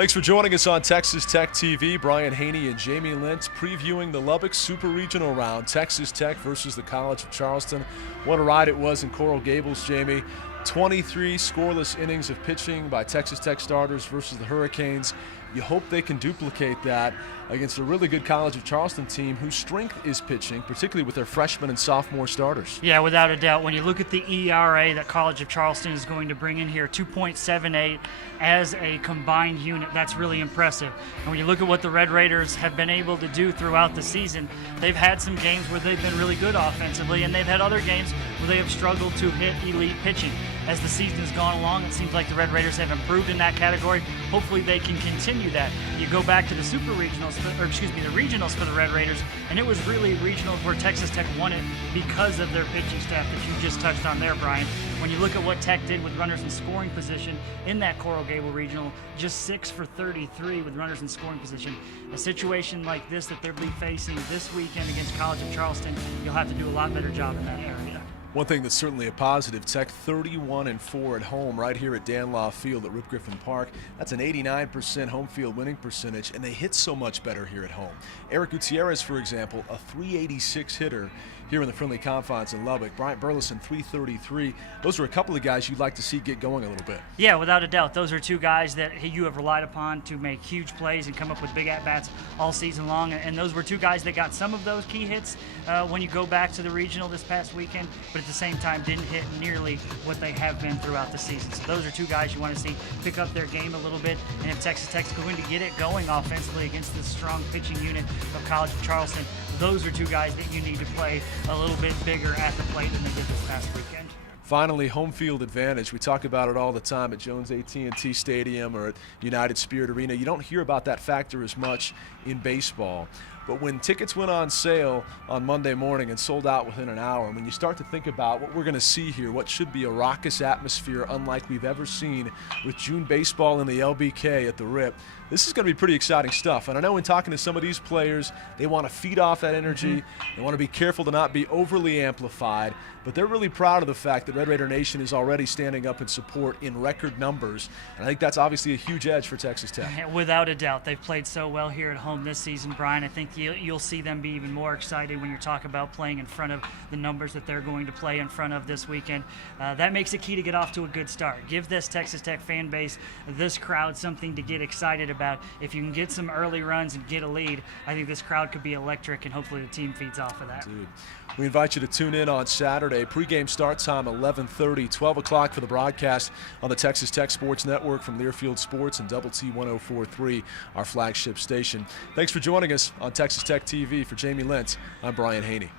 Thanks for joining us on Texas Tech TV. Brian Hanni and Jamie Lent previewing the Lubbock Super Regional round. Texas Tech versus the College of Charleston. What a ride it was in Coral Gables, Jamie. 23 scoreless innings of pitching by Texas Tech starters versus the Hurricanes. You hope they can duplicate that against a really good College of Charleston team whose strength is pitching, particularly with their freshman and sophomore starters. Yeah, without a doubt. When you look at the ERA that College of Charleston is going to bring in here, 2.78 as a combined unit, that's really impressive. And when you look at what the Red Raiders have been able to do throughout the season, they've had some games where they've been really good offensively, and they've had other games where they have struggled to hit elite pitching. As the season has gone along, it seems like the Red Raiders have improved in that category. Hopefully they can continue that. You go back to the Super Regionals, the regionals for the Red Raiders, and it was really regionals where Texas Tech won it because of their pitching staff that you just touched on there, Brian. When you look at what Tech did with runners in scoring position in that Coral Gable Regional, just 6 for 33 with runners in scoring position. A situation like this that they'll be facing this weekend against College of Charleston, you'll have to do a lot better job in that area. One thing that's certainly a positive, Tech 31-4 at home right here at Danlaw Field at Rip Griffin Park. That's an 89% home field winning percentage, and they hit so much better here at home. Eric Gutierrez, for example, a .386 hitter here in the friendly confines in Lubbock. Bryant Burleson, .333. Those are a couple of guys you'd like to see get going a little bit. Yeah, without a doubt. Those are two guys that you have relied upon to make huge plays and come up with big at-bats all season long. And those were two guys that got some of those key hits when you go back to the regional this past weekend, but at the same time didn't hit nearly what they have been throughout the season. So those are two guys you want to see pick up their game a little bit. And if Texas Tech's going to get it going offensively against this strong pitching unit of College of Charleston, those are two guys that you need to play a little bit bigger at the plate than they did this past weekend. Finally, home field advantage. We talk about it all the time at Jones AT&T Stadium or at United Spirit Arena. You don't hear about that factor as much in baseball. But when tickets went on sale on Monday morning and sold out within an hour, and when you start to think about what we're going to see here, what should be a raucous atmosphere unlike we've ever seen with June baseball in the LBK at the Rip, this is going to be pretty exciting stuff. And I know in talking to some of these players, they want to feed off that energy. They want to be careful to not be overly amplified, but they're really proud of the fact that Red Raider Nation is already standing up in support in record numbers. And I think that's obviously a huge edge for Texas Tech. Without a doubt. They've played so well here at home this season, Brian. I think you'll see them be even more excited when you're talking about playing in front of the numbers that they're going to play in front of this weekend. That makes it key to get off to a good start. Give this Texas Tech fan base, this crowd, something to get excited about. If you can get some early runs and get a lead, I think this crowd could be electric, and hopefully the team feeds off of that. Dude. We invite you to tune in on Saturday. Pre-game start time 11:30, 12 o'clock for the broadcast on the Texas Tech Sports Network from Learfield Sports and Double T 104.3, our flagship station. Thanks for joining us on Texas Tech TV. For Jamie Lent, I'm Brian Hanni.